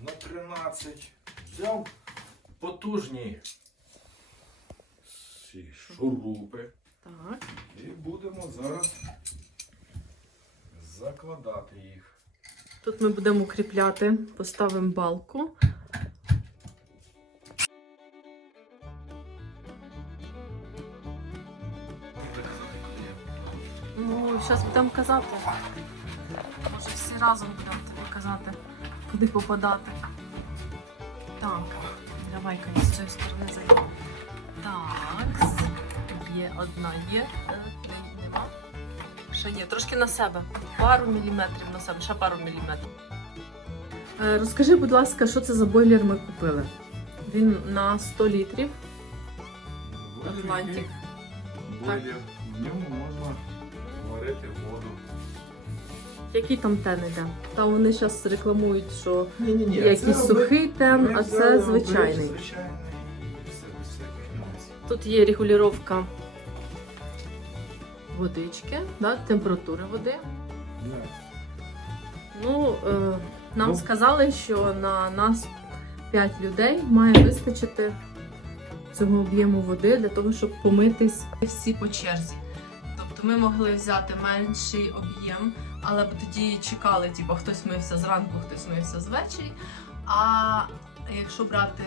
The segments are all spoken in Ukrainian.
на 13. Взяв потужні шурупи. Так. І будемо зараз закладати їх. Тут ми будемо укріпляти, поставимо балку. Ну, зараз будемо казати. Разом будемо тобі казати, куди попадати. Так, давай-ка з цієї сторони зайдемо. Так, є одна, є. Е, не- Нема. Ще є, трошки на себе. Пару міліметрів на себе, ще пару міліметрів. Е, Розкажи, будь ласка, що це за бойлер ми купили? Він на 100 літрів. Атлантик. Бойлер. В ньому можна варити воду. Який там тен іде? Та вони зараз рекламують, що Ні-ні-ні, якийсь сухий тен, а це звичайний. Звичайний. Тут є регулювання водички, да, температури води. Ну, е, нам Ну. сказали, що на нас 5 людей має вистачити цього об'єму води для того, щоб помитись всі по черзі. Тобто ми могли взяти менший об'єм, але б тоді чекали, типу, хтось мився зранку, хтось мився звечері. А якщо брати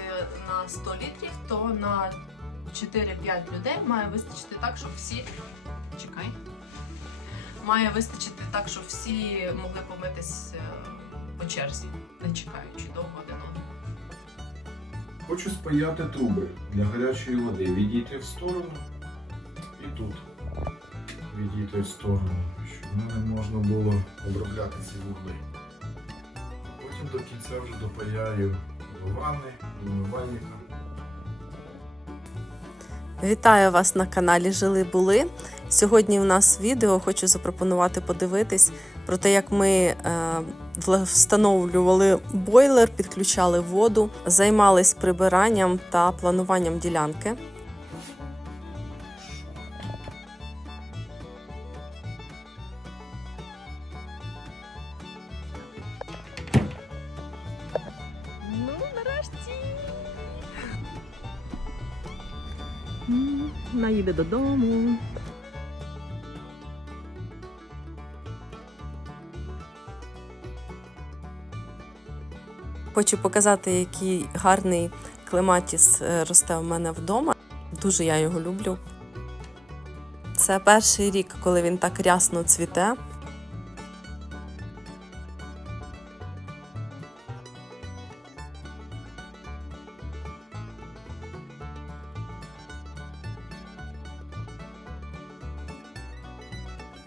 на 100 літрів, то на 4-5 людей має вистачити так, щоб всі. Чекай має вистачити так, щоб всі могли помитись е, по черзі, не чекаючи довго один одного. Хочу спаяти труби для гарячої води. Відійти в сторону і тут. Відійти в сторону, щоб мене можна було обробляти ці вугли. Потім до кінця вже допаяю до ванни, до умивальника. Вітаю вас на каналі Жили Були. Сьогодні в нас відео хочу запропонувати подивитись про те, як ми е, встановлювали бойлер, підключали воду, займались прибиранням та плануванням ділянки. Наїде додому. Хочу показати, який гарний клематіс е, росте у мене вдома. Дуже я його люблю. Це перший рік, коли він так рясно цвіте.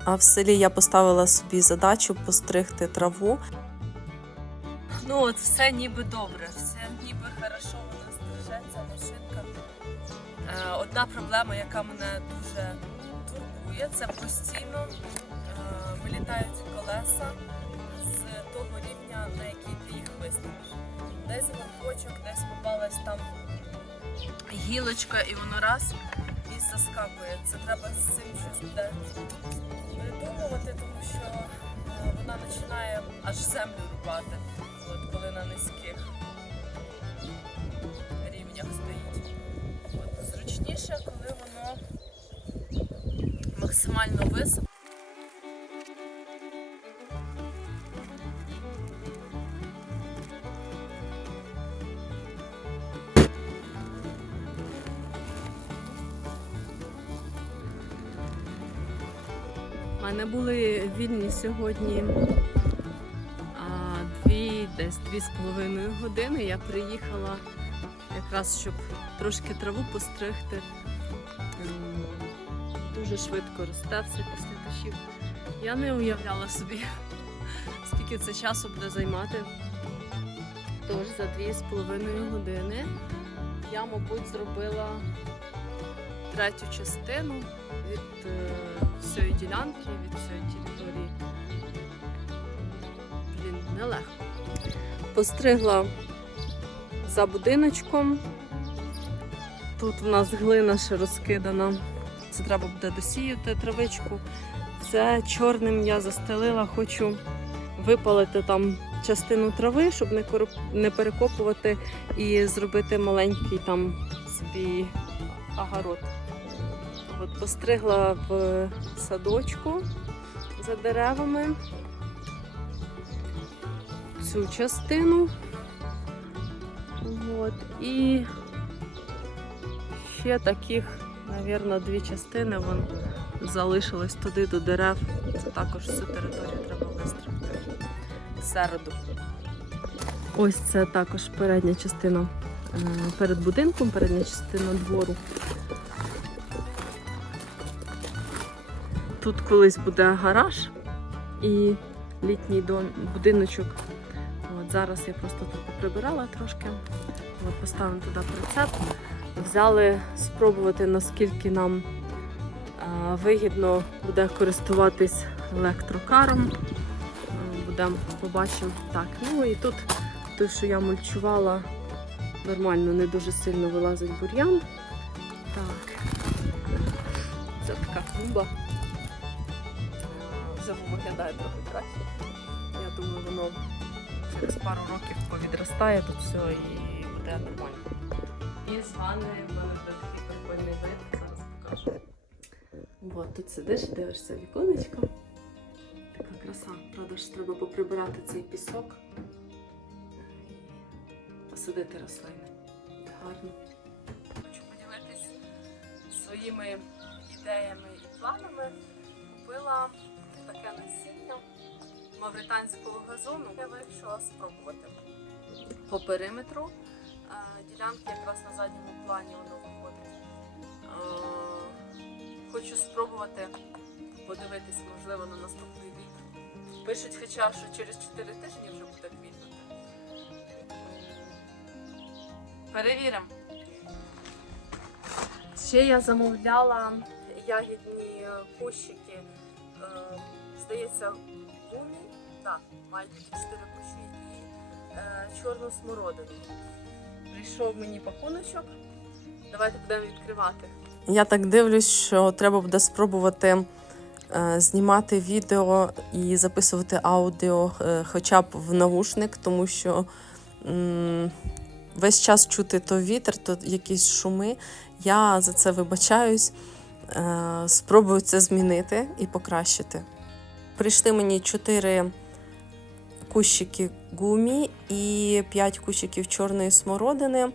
А в селі я поставила собі задачу постригти траву. Ну от все ніби добре, все ніби хорошо воно стрижеться, машинка. Е, одна проблема, яка мене дуже турбує, це постійно е, вилітають колеса з того рівня, на який ти їх виставиш. Десь горбочок, десь попалась там гілочка, і воно раз і заскакує. Це треба з цим щось придумувати, тому що е, вона починає аж землю рубати от коли на низьких рівнях стоїть. От, зручніше, коли воно максимально високо. У мене були вільні сьогодні а, дві, десь дві з половиною години. Я приїхала якраз, щоб трошки траву постригти. Дуже швидко росте все після дощів. Я не уявляла собі, скільки це часу буде займати. Тож за дві з половиною години я, мабуть, зробила третю частину від е, всієї ділянки, від всієї території. Блін, нелегко. Постригла за будиночком. Тут в нас глина ще розкидана. Це треба буде досіяти травичку. Це чорним я застелила, хочу випалити там частину трави, щоб не не перекопувати і зробити маленький там собі огород. От постригла в садочку за деревами цю частину. От. І ще таких, мабуть, дві частини вон залишилось туди до дерев. Це також всю територію треба вистрибити середу. Ось це також передня частина е, перед будинком, передня частина двору. Тут колись буде гараж і літній дом, будиночок. От зараз я просто тут прибирала трошки. От поставимо туди прицеп. Взяли спробувати, наскільки нам е, вигідно буде користуватись електрокаром. Будемо побачимо. Так, ну і тут те, що я мульчувала, нормально, не дуже сильно вилазить бур'ян. Так, це така клумба. Вже виглядає трохи краще. Я думаю, воно через пару років повідростає тут все і буде нормально. І з ванни в мене буде такий прикольний вид. Зараз покажу. От тут сидиш, дивишся віконечко. Така краса. Правда ж треба поприбирати цей пісок. Посадити рослини. Гарно. Хочу поділитись своїми ідеями і планами. Купила мавританського газону. Я вирішила спробувати. По периметру е, ділянки якраз на задньому плані воно виходить. Е, Хочу спробувати подивитись, можливо, на наступний рік. Пишуть хоча, що через 4 тижні вже буде квітнути. Перевіримо. Ще я замовляла ягідні кущики. Е, Здається. Так, мають бути 4 кущі і е, чорну смородину. Прийшов мені пакуночок. Давайте будемо відкривати. Я так дивлюсь, що треба буде спробувати е, знімати відео і записувати аудіо е, хоча б в навушник, тому що м, весь час чути то вітер, то якісь шуми. Я за це вибачаюсь. Е, спробую це змінити і покращити. Прийшли мені 4 кущики гумі і 5 кущиків чорної смородини.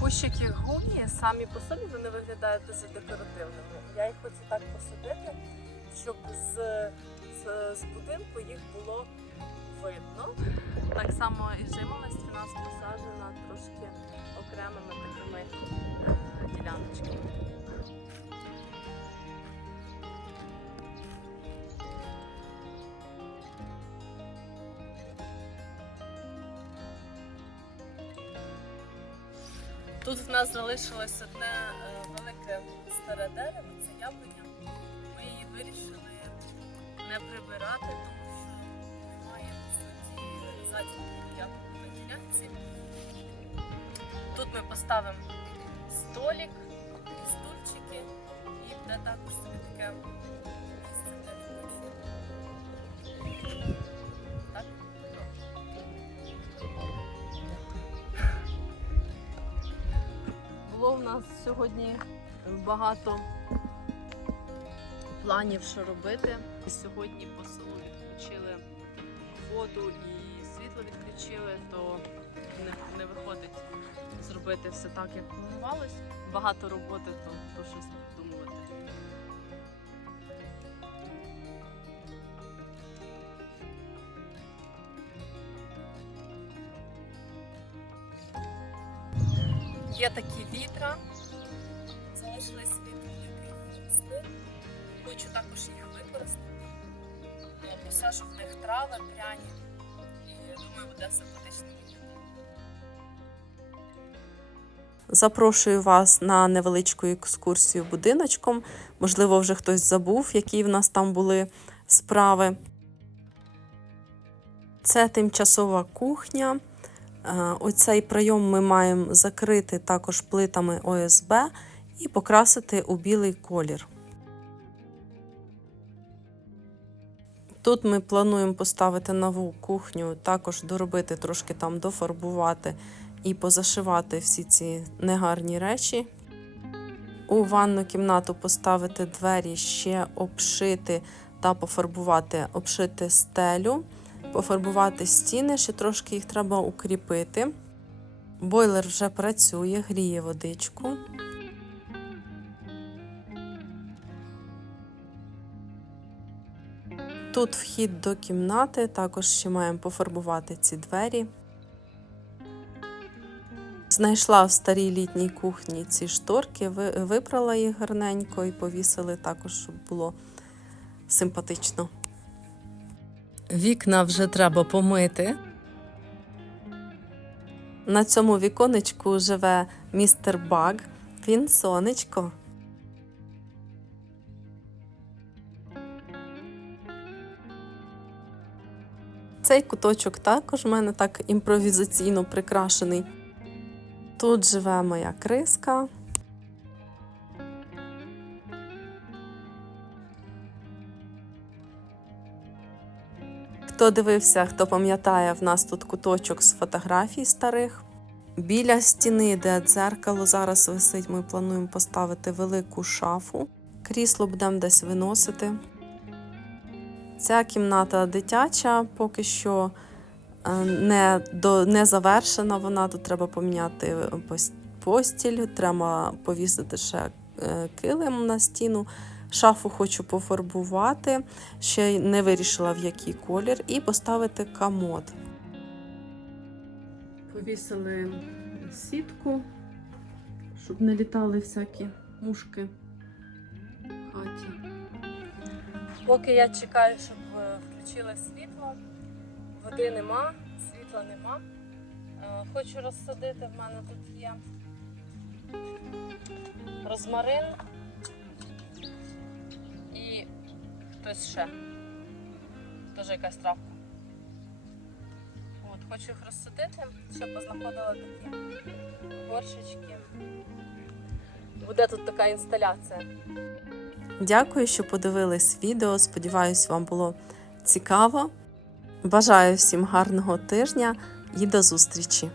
Кущики гумі самі по собі вони виглядають дуже декоративними. Я їх хочу так посадити, щоб з, з, з будинку їх було видно. Так само і жимолость у нас посаджена трошки окремими такими е, діляночками. Тут в нас залишилось одне е, велике старе дерево, це яблуня. Ми її вирішили не прибирати, тому що немає затінку ніякого на ділянці. Тут ми поставимо столик, стульчики і буде також собі таке сьогодні багато планів, що робити. Сьогодні по селу відключили воду і світло відключили, то не, не виходить зробити все так, як планувалось. Багато роботи, то, то щось Посажу в них трави, пряні. І думаю, буде симпатично виглядати. Запрошую вас на невеличку екскурсію будиночком. Можливо, вже хтось забув, які в нас там були справи. Це тимчасова кухня. Е, Оцей прийом ми маємо закрити також плитами ОСБ і покрасити у білий колір. Тут ми плануємо поставити нову кухню, також доробити трошки там дофарбувати і позашивати всі ці негарні речі. У ванну кімнату поставити двері, ще обшити та пофарбувати, обшити стелю, пофарбувати стіни, ще трошки їх треба укріпити. Бойлер вже працює, гріє водичку. Тут вхід до кімнати, також ще маємо пофарбувати ці двері. Знайшла в старій літній кухні ці шторки, випрала їх гарненько і повісили також, щоб було симпатично. Вікна вже треба помити. На цьому віконечку живе містер Баг. Він сонечко. Цей куточок також в мене так імпровізаційно прикрашений. Тут живе моя криска. Хто дивився, хто пам'ятає, в нас тут куточок з фотографій старих. Біля стіни, де дзеркало зараз висить, ми плануємо поставити велику шафу. Крісло будемо десь виносити. Ця кімната дитяча, поки що е, не, до, не завершена. Вона тут треба поміняти постіль, треба повісити ще е, килим на стіну. Шафу хочу пофарбувати, ще не вирішила в який колір, і поставити комод. Повісили сітку, щоб не літали всякі мушки в хаті. Поки я чекаю, щоб е, включили світло, води нема, світла нема. Е, Хочу розсадити, в мене тут є розмарин і хтось ще. Теж якась травка. От, хочу їх розсадити, ще познаходила такі горшечки. Буде тут така інсталяція. Дякую, що подивились відео. Сподіваюсь, вам було цікаво. Бажаю всім гарного тижня і до зустрічі!